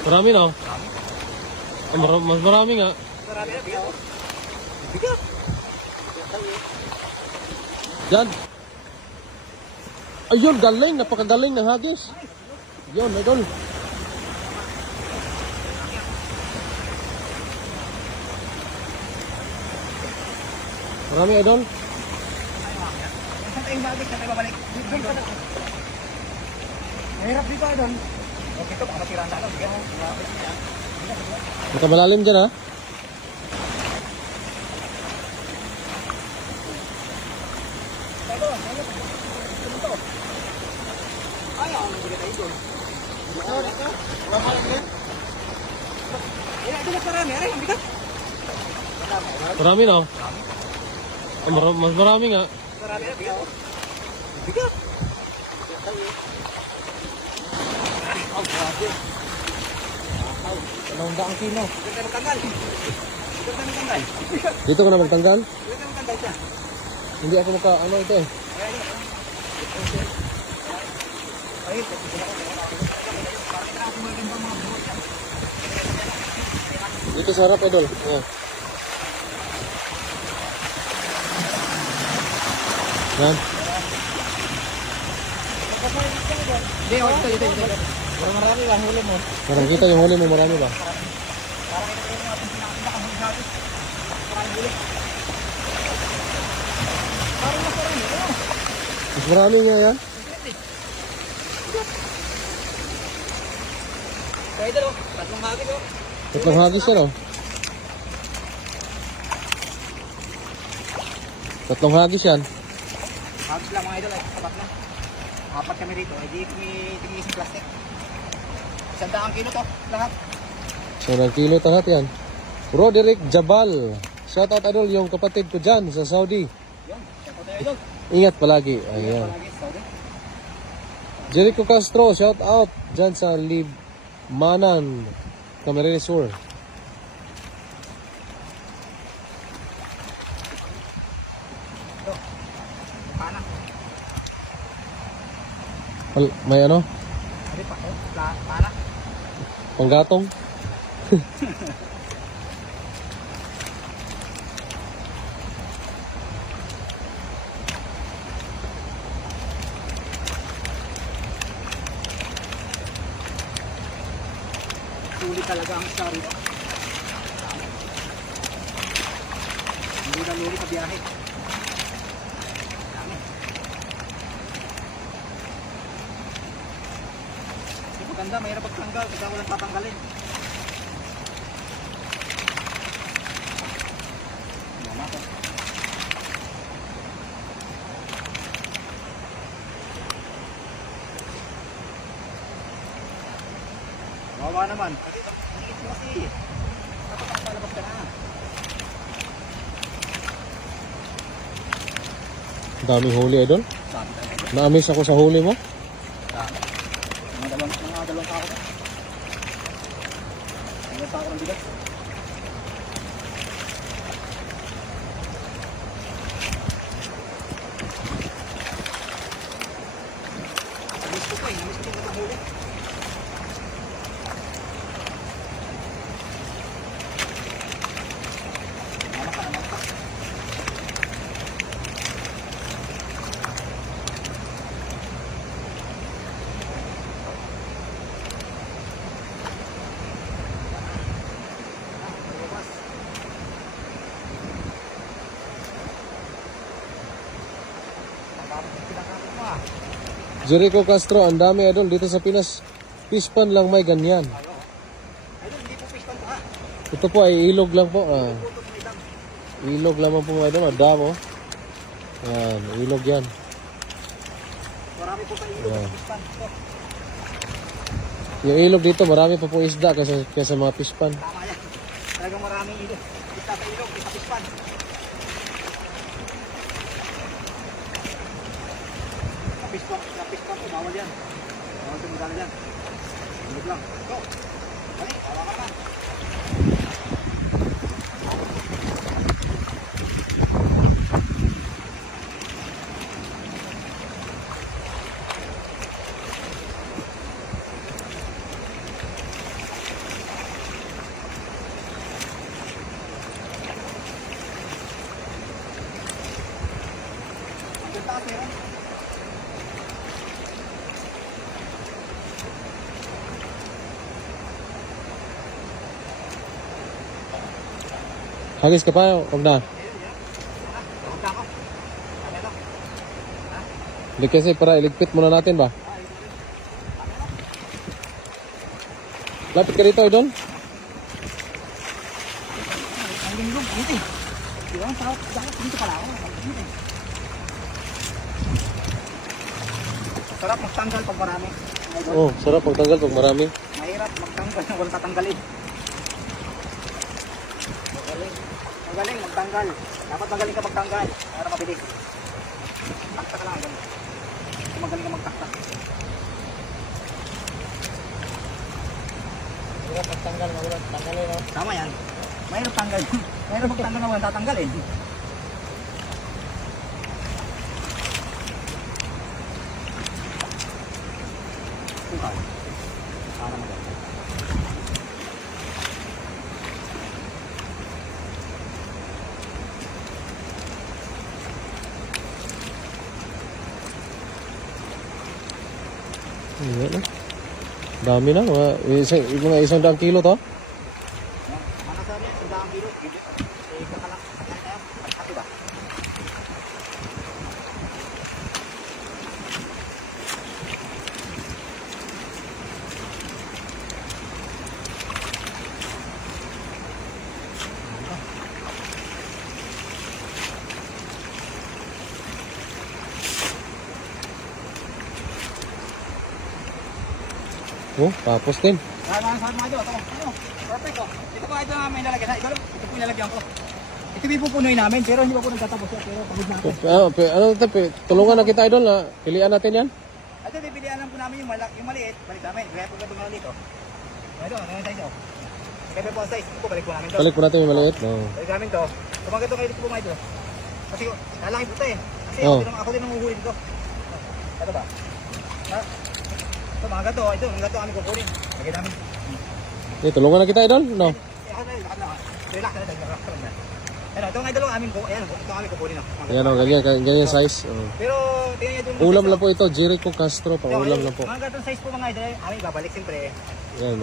Marami no? Mas marami nga. Yan. Ayun, galing. Napakagaling ng hagis. Yun, idol. Marami, idol. Mahirap dito, idol. Okay, ito, baka masiraan na lang. Magkamalalim dyan, ha? Marami, no? Mas marami nga. Dalawang daang kilo. Dito ka na magtanggal? Hindi ako ano ito eh. Dito sa harap, idol. Yan. Ito. Marami lang huli mo. Parang kita yung huli mo, marami ba? Mas marami nga yan. Kaya ito, tatlong hagis o. Tatlong hagis yan, oh. Tatlong hagis yan. Hagis lang mga idol, ay sapat na. Apat kami rito, ay di tingin sa plastic. 100 kilo to, lahat. 100 kilo lahat yan. Roderick Jabal. Shout out, idol, yung kapatid ko dyan sa Saudi. Yun, shout out idol. Ingat palagi. Ayan. Jericho Castro, shout out dyan sa Libmanan, Camarines Sur. May ano? Pana? Panggatong? Sulit talaga ang star ito. Hindi na luli sa biyahe. Dami. Hindi maganda, mahirap pagtanggal kasi walang tatanggalin. Wawa naman. Kasi manikit mo kasi. Dapat nakapalabas ka na. Daming huli, idol. Dami talaga. Na-amaze ako sa huli mo. Dami. Mga dalawang kako na. Dalawang kako ng bigas. Namiss ko pa eh. Namiss ko yung nakahuli. Jericho Castro, ang dami, idol. Dito sa Pinas, pispan lang may ganyan. Hindi po pispan to ha. Ito po ay ilog lang po. Ilog lamang po, idol. Madamo. Yan, ilog yan. Marami po sa ilog sa pispan. Yung ilog dito, marami pa po isda kaysa mga pispan. Tama yan. Talagang maraming ilog. Isa sa ilog, isa pispan. Pispan po, bawal yan. Bawal tumigala yan. Ilog lang. Go! Balik, hawakan na. Hagis ka pa, huwag na. Punta ako. Sabi ito. Hindi kasi para iligpit muna natin ba? Lapit ka rito, Idol. Ang linggo, dito eh. Di ba? Dapat dito pala ako. Dito eh. Sarap magtanggal pag marami. Oh, sarap pagtanggal pag marami. Mahirap magtanggal na walang tatanggalin. Magaling magtanggal. Dapat magaling ka magtanggal para mabilis. Takta ka lang. Kung magaling ka magtakta. Hirap magtanggal, magulat tanggalin, no? Tama yan. Mahirap tanggal. Mahirap magtanggal na walang tatanggalin. Bukaw. Para magaling. Ayan na. Dami na, mga isang daang kilo to. Mga sabi, 100 kilo. Kakalak. Hati ba? Oh, tapos din. Saan mga ito? Ito. Perfect oh. Ito po ito namin lalagyan. Ito po ilalagyan ko. Ito pipupunoy namin pero hindi pa po nagtatapos yan. Pero pagod natin. Ano ito, tulungan na kita, Idol. Pilian natin yan. Ito, pipilian lang po namin yung maliit. Balik namin. Kaya po ito maliit oh. Ito, ano yung size oh. Kaya po ang size. Ito, balik po namin to. Balik po natin yung maliit. No. Balik namin to. Kumagat ito kayo dito po mga ito. Kasi lalaki po ito eh. Kasi ako din ang uhurin dito. Ito ba? Ha? Ito mga gato. Ito mga gato kami kukunin. Lagay namin. Tulungan na kita, Idol. No. Relax na. Relax na. Ano, ito nga dalawang amin ko. Ayan, ito kami kukunin na. Ayan o, ganyan size. Pero tingnan niyo Ulam lang po ito, Jericho Castro, pang ulam lang po. Mga gatong size po mga idol, amin babalik siyempre. Ayan.